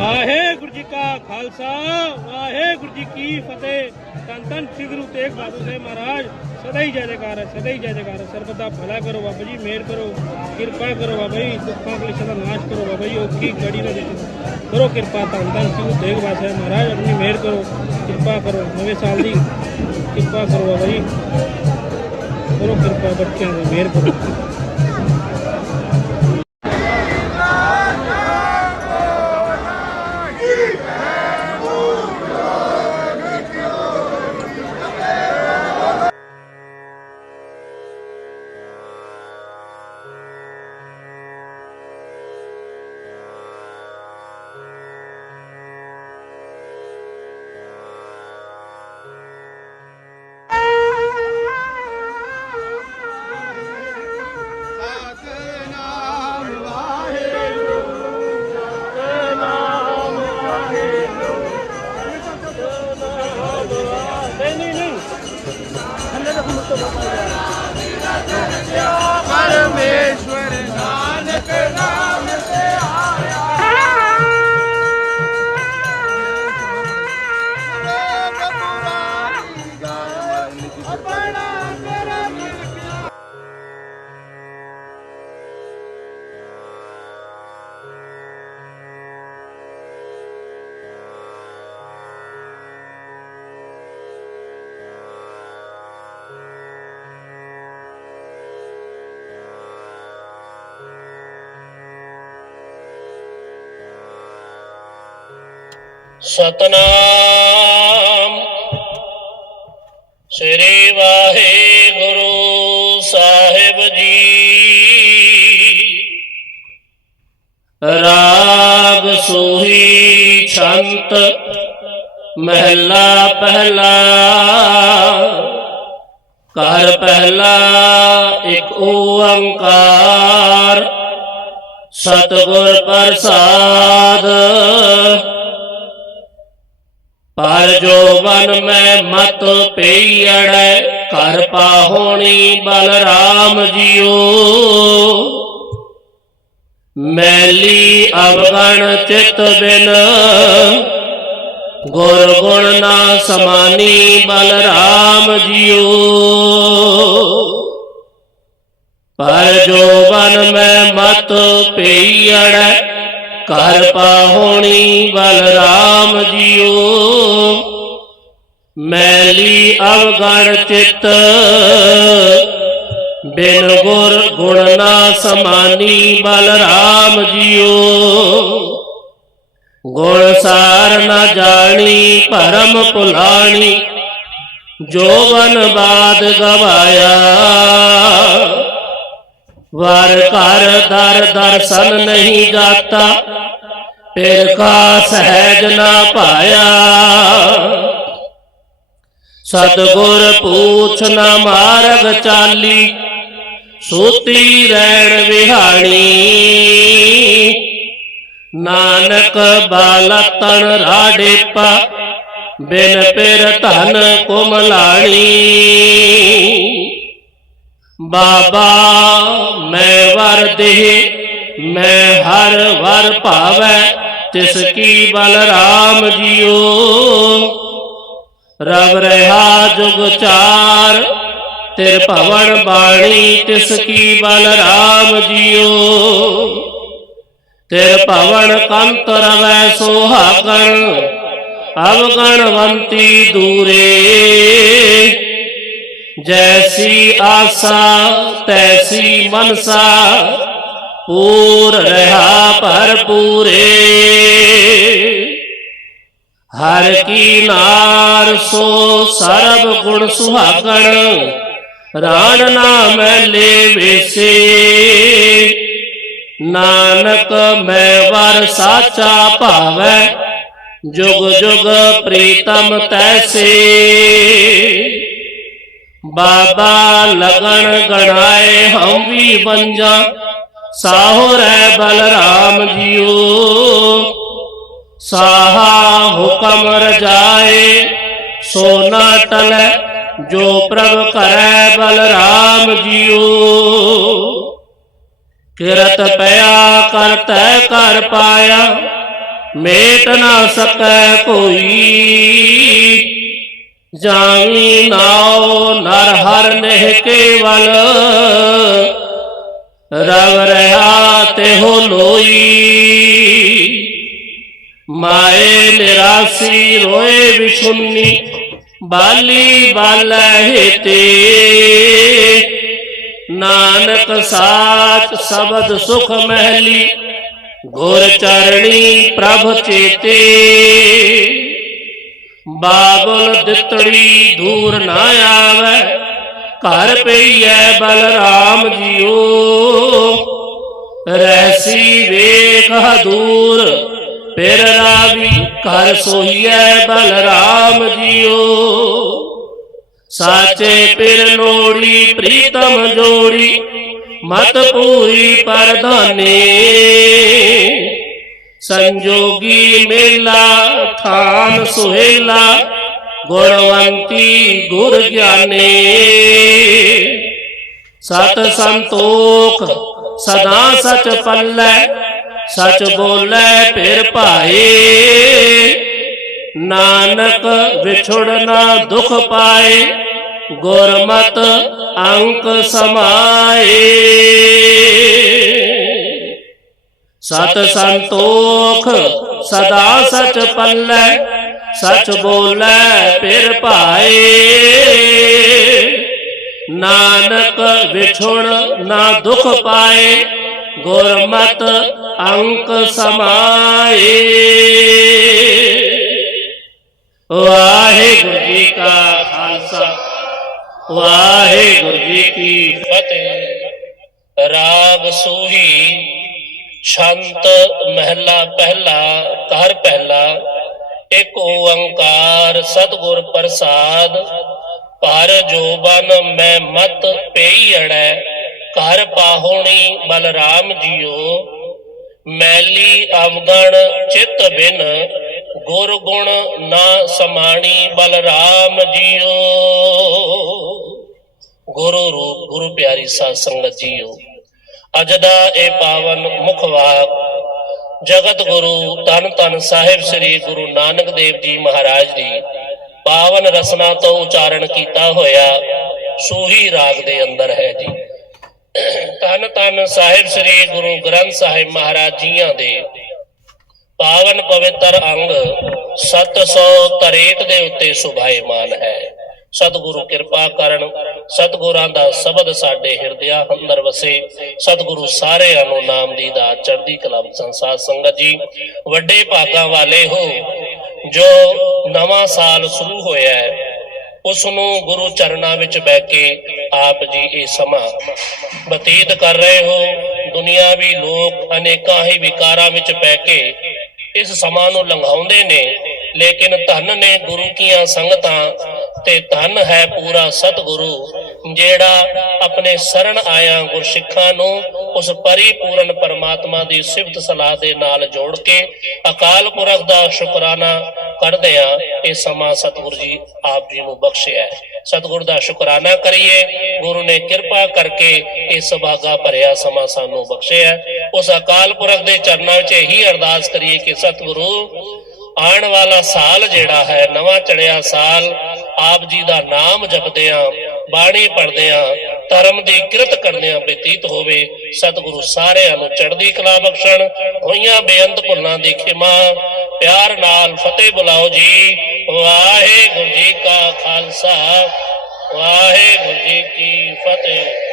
ਵਾਹਿਗੁਰੂ ਜੀ ਕਾ ਖਾਲਸਾ, ਵਾਹਿਗੁਰੂ ਜੀ ਕੀ ਫਤਿਹ। ਤਨ ਤਨ ਸ੍ਰੀ ਗੁਰੂ ਤੇਗ ਬਹਾਦਰ ਸਾਹਿਬ ਮਹਾਰਾਜ, ਸਦਾ ਹੀ ਜੈ ਜੈਕਾਰ ਹੈ, ਸਦਾ ਹੀ ਜੈ ਜੈਕਾਰ ਹੈ। ਸਰਬਤ ਦਾ ਭਲਾ ਕਰੋ ਬਾਬਾ ਜੀ, ਮਿਹਰ ਕਰੋ, ਕਿਰਪਾ ਕਰੋ ਬਾਬਾ ਜੀ, ਦੁੱਖਾਂ ਕਲੇਸ਼ਾਂ ਦਾ ਨਾਸ਼ ਕਰੋ ਬਾਬਾ ਜੀ, ਔਖੀ ਘੜੀ ਨਾ ਦੇਖੋ ਕਰੋ ਕਿਰਪਾ। ਤਨ ਤਨ ਸ੍ਰੀ ਗੁਰੂ ਤੇਗ ਬਹਾਦਰ ਸਾਹਿਬ ਮਹਾਰਾਜ, ਆਪਣੀ ਮਿਹਰ ਕਰੋ, ਕਿਰਪਾ ਕਰੋ, ਨਵੇਂ ਸਾਲ ਦੀ ਕਿਰਪਾ ਕਰੋ ਬਾਬਾ ਜੀ। ਕਰੋ ਕਿਰਪਾ, ਬੱਚਿਆਂ ਦੀ ਮਿਹਰ ਕਰੋ। ਸਤਨਾਮ। ਸ੍ਰੀ ਵਾਹਿਗੁਰੂ ਸਾਹਿਬ ਜੀ। ਰਾਗ ਸੋਹੀ ਛੰਤ, ਮਹਿਲਾ ਪਹਿਲਾ, ਘਰ ਪਹਿਲਾ, ਇੱਕ ਓੰਕਾਰ। ਸਤਿਗੁਰ ਪ੍ਰਸਾਦ ਪਰ ਜੋ ਵਨ ਮੈਂ ਮਤ ਪਈੜੈ ਘਰ ਪਾਹੋਣੀ ਬਲਰਾਮ ਜੀਓ। ਮੈਲੀ ਅਵਗਣ ਚਿਤ ਬਿਨ, ਗੁਰ ਗੁਣ ਨਾ ਸਮਾਨੀ ਬਲਰਾਮ ਜੀਓ। ਪਰ ਜੋ ਬਨ ਮੈਂ ਮਤ ਪਈੜੈ ਘਰ ਪਾਹੋਣੀ ਬਲਰਾਮ ਜੀਓ। ਮੈਲੀ ਅਵਗਣ ਚਿੱਤ, ਬਿਨ ਗੁਰ ਗੁਣ ਨਾ ਸਮਾਨੀ ਬਲਰਾਮ ਜੀਓ। ਗੁਣ ਸਾਰ ਨਾ ਜਾਣੀ ਭਰਮ ਭੁਲਾਣੀ, ਜੋਬਨ ਬਾਦ ਗਵਾਇਆ। ਵਰ ਘਰ ਦਰ ਦਰਸ਼ਨ ਨਹੀਂ ਜਾਤਾ, ਫਿਰ ਕਾ ਸਹਿਜ ਨਾ ਪਾਇਆ ਸਤਗੁਰ ਪੂਛ ਨ ਮਾਰਗ ਚਾਲੀ, ਸੋਤੀ ਰਹਿਣ ਵਿਹਾਣੀ। ਨਾਨਕ ਬਾਲਤਨ ਰਾੜੇ ਪਾ ਬਿਨ ਪਿਰ ਧਨ ਕੁਮਲਾਣੀ। ਬਾਬਾ, ਮੈਂ ਵਰ ਦੇ ਮੈਂ ਹਰ ਵਰ ਭਾਵੈ, ਤਿਸ ਕੀ ਬਲਰਾਮ ਜੀਓ। ਰਵ ਰਹਾ ਜੁਗ ਚਾਰ, ਤਿਰ ਭਵਨ ਬਾਣੀ, ਤਿਸ ਕੀ ਬਲਰਾਮ ਜੀਓ। ਤਿਰ ਭਵਨ ਕੰਤ ਰਵੈ ਸੁਹਾਗਣ, ਅਵਗਣਵੰਤੀ ਦੂਰੇ। ਜੈਸੀ ਆਸਾ ਤੈਸੀ ਮਨਸਾ ਪੂਰ ਰਹਾ ਭਰਪੂਰੇ ਹਰ ਕੀ ਨਾਰ ਸੋ ਸਰਬ ਗੁਣ ਸੁਹਾਗਣ ਰਾਣ ਨਾਮ ਲੈ ਵੇਸੇ ਨਾਨਕ ਮੈਂ ਵਰ ਸਾਚਾ ਭਾਵੈ ਜੁਗ ਜੁਗ ਪ੍ਰੀਤਮ ਤੈਸੇ ਬਾਬਾ ਲਗਣ ਗਣਾਏ ਹਉ ਵੀ ਬੰਜਾ ਸਾਹੋ ਰਹਿ ਬਲਰਾਮ ਜੀਓ। ਸਾਹਾ ਹੁਕਮ ਰਜਾਏ, ਸੋਨਾ ਟਲੈ, ਜੋ ਪ੍ਰਭ ਕਰੈ ਬਲਰਾਮ ਜੀਓ। ਕਿਰਤ ਪਿਆ ਕਰਤੈ ਕਰ ਪਾਇਆ, ਮੇਟ ਨਾ ਸਕੈ ਕੋਈ। ਜਾਣੀ ਨਾਉ ਨਰ ਹਰ ਨਹਿ ਕੇਵਲ। ਰਵ ਰਹਾ ਤੇ ਹੋ ਲੋਈ। ਮਾਏ ਨਿਰਾਸੀ ਰੋਏ ਵਿਸ਼ੁੰਨੀ ਬਾਲੀ ਬਾਲਹਿ ਤੇ। ਨਾਨਕ ਸਾਚ ਸ਼ਬਦ ਸੁਖ ਮਹਿਲੀ, ਗੁਰ ਚਰਣੀ ਪ੍ਰਭ ਚੇਤੇ। ਬਾਬਲ ਦਿੱਤੜੀ ਦੂਰ ਨਾ ਆਵੇ, ਘਰ ਪਈਐ ਬਲਰਾਮ ਜੀਓ। ਰੈਸੀ ਵੇਖ ਦੂਰ ਪਿਰ ਰਾਵੀ ਘਰ ਸੋਈਐ ਬਲਰਾਮ ਜੀਓ। ਸਾਚੇ ਪਿਰ ਲੋੜੀ, ਪ੍ਰੀਤਮ ਜੋੜੀ, ਮਤ ਪੂਰੀ ਪਰਧਾਨੇ। ਸੰਜੋਗੀ ਮੇਲਾ, ਥਾਨ ਸੁਹੇਲਾ, ਗੁਣਵੰਤੀ ਗੁਰ ਗਿਆਨੇ। ਸਤ ਸੰਤੋਖ, ਸਦਾ ਸਚ ਪੱਲੈ, ਸਚ ਬੋਲੇ ਫਿਰ ਭਾਏ। ਨਾਨਕ ਵਿਛੁੜਨਾ ਦੁਖ ਪਾਏ, ਗੁਰਮਤ ਅੰਕ ਸਮਾਏ। ਸਤ ਸੰਤੋਖ, ਸਦਾ ਸਚ ਪੱਲੇ, ਸਚ ਬੋਲੇ ਫਿਰ ਭਾਏ। ਨਾਨਕ ਵਿਛੁਣ ਨਾ ਦੁਖ ਪਾਏ, ਗੁਰਮਤ ਅੰਕ ਸਮਾਏ। ਵਾਹਿਗੁਰੂ ਜੀ ਕਾ ਖਾਲਸਾ, ਵਾਹਿਗੁਰੂ ਜੀ ਕੀ ਫਤਿਹ। ਰਾਗ ਸੋਹੀ ਛੰਤ ਮਹਿਲਾ ਪਹਿਲਾ ਘਰ ਪਹਿਲਾ, ਇੱਕ ਓੰਕਾਰ ਸਤਿਗੁਰ ਪ੍ਰਸਾਦ ਭਰ ਜੋ ਜੋਬਨ ਮੈਂ ਮਤ ਪਈ ਅੜੈ, ਘਰ ਪਾਹੁਣੀ ਬਲਰਾਮ ਜੀਓ। ਮੈਲੀ ਅਵਗਣ ਚਿਤ ਬਿਨ, ਗੁਰ ਗੁਣ ਨਾ ਸਮਾਣੀ ਬਲਰਾਮ ਜੀਓ। ਗੁਰੂ ਰੂਪ, ਗੁਰੂ ਪਿਆਰੀ ਸਾਧ ਸੰਗਤ ਜੀਓ। ਅੱਜ ਦਾ ਇਹ ਪਾਵਨ ਮੁਖ ਵਾਕ, ਜਗਤ ਗੁਰੂ ਧੰਨ ਧੰਨ ਸਾਹਿਬ ਸ੍ਰੀ ਗੁਰੂ ਨਾਨਕ ਦੇਵ ਜੀ ਮਹਾਰਾਜ ਦੀ ਪਾਵਨ ਰਸਨਾ ਤੋਂ ਉਚਾਰਨ ਕੀਤਾ ਹੋਇਆ ਸੂਹੀ ਰਾਗ ਦੇ ਅੰਦਰ ਹੈ ਜੀ। ਧੰਨ ਧੰਨ ਸਾਹਿਬ ਸ੍ਰੀ ਗੁਰੂ ਗ੍ਰੰਥ ਸਾਹਿਬ ਮਹਾਰਾਜ ਜੀਆਂ ਦੇ ਪਾਵਨ ਪਵਿੱਤਰ ਅੰਗ 763 ਦੇ ਉੱਤੇ ਸੁਭਾਏਮਾਨ ਹੈ। ਸਤਿਗੁਰੂ ਕਿਰਪਾ ਕਰਨ, ਸਤਿਗੁਰਾਂ ਦਾ ਸ਼ਬਦ ਸਾਡੇ ਹਿਰਦਿਆਂ ਅੰਦਰ ਵਸੇ। ਸਤਿਗੁਰੂ ਸਾਰਿਆਂ ਨੂੰ ਨਾਮ ਦੀ ਦਾ ਚੜ੍ਹਦੀ ਕਲਾ ਸੰਸਾਰ ਸੰਗਤ ਜੀ। ਵੱਡੇ ਭਾਗਾਂ ਵਾਲੇ ਹੋ, ਜੋ ਨਵਾਂ ਸਾਲ ਸ਼ੁਰੂ ਹੋਇਆ ਹੈ ਉਸ ਨੂੰ ਗੁਰੂ ਚਰਨਾਂ ਵਿੱਚ ਬਹਿ ਕੇ ਆਪ ਜੀ ਇਹ ਸਮਾਂ ਬਤੀਤ ਕਰ ਰਹੇ ਹੋ। ਦੁਨੀਆਵੀ ਲੋਕ ਅਨੇਕਾਂ ਹੀ ਵਿਕਾਰਾਂ ਵਿੱਚ ਪੈ ਕੇ ਇਸ ਸਮਾਂ ਨੂੰ ਲੰਘਾਉਂਦੇ ਨੇ। ਲੇਕਿਨ ਧਨ ਨੇ ਗੁਰੂ ਕੀਆਂ ਸੰਗਤਾਂ ਤੇ ਧੰਨ ਹੈ ਪੂਰਾ ਸਤਿਗੁਰੂ, ਜਿਹੜਾ ਆਪਣੇ ਸ਼ਰਨ ਆਇਆ ਗੁਰਸਿੱਖਾਂ ਨੂੰ ਉਸ ਪਰਿਪੂਰਨ ਪਰਮਾਤਮਾ ਦੀ ਸਿਫਤ ਸਲਾਹ ਦੇ ਨਾਲ ਜੋੜ ਕੇ ਅਕਾਲ ਪੁਰਖ ਦਾ ਸ਼ੁਕਰਾਨਾ ਕਰਦੇ ਆ। ਇਹ ਸਮਾਂ ਸਤਿਗੁਰੂ ਜੀ ਆਪ ਜੀ ਨੂੰ ਬਖਸ਼ਿਆ ਹੈ। ਸਤਿਗੁਰੂ ਦਾ ਸ਼ੁਕਰਾਨਾ ਕਰੀਏ। ਗੁਰੂ ਨੇ ਕਿਰਪਾ ਕਰਕੇ ਇਹ ਸੁਭਾਗਾ ਭਰਿਆ ਸਮਾਂ ਸਾਨੂੰ ਬਖਸ਼ਿਆ ਉਸ ਅਕਾਲ ਪੁਰਖ ਦੇ ਚਰਨਾਂ 'ਚ ਇਹੀ ਅਰਦਾਸ ਕਰੀਏ ਕਿ ਸਤਿਗੁਰੂ ਆਉਣ ਵਾਲਾ ਸਾਲ ਜਿਹੜਾ ਹੈ, ਨਵਾਂ ਚੜਿਆ ਸਾਲ, ਆਪ ਜੀ ਦਾ ਨਾਮ ਜਪਦਿਆਂ ਬਾਣੀ ਪੜਦਿਆਂ ਧਰਮ ਦੀ ਕਿਰਤ ਕਰਦਿਆਂ ਬਤੀਤ ਹੋਵੇ, ਸਤਿਗੁਰੂ ਸਾਰਿਆਂ ਨੂੰ ਚੜ੍ਹਦੀ ਕਲਾ ਬਖਸ਼ਣ, ਹੋਈਆਂ ਬੇਅੰਤ ਭੁੱਲਾਂ ਦੀ ਖਿਮਾ, ਪਿਆਰ ਨਾਲ ਫਤਿਹ ਬੁਲਾਓ ਜੀ। ਵਾਹਿਗੁਰੂ ਜੀ ਕਾ ਖਾਲਸਾ, ਵਾਹਿਗੁਰੂ ਜੀ ਕੀ ਫਤਿਹ।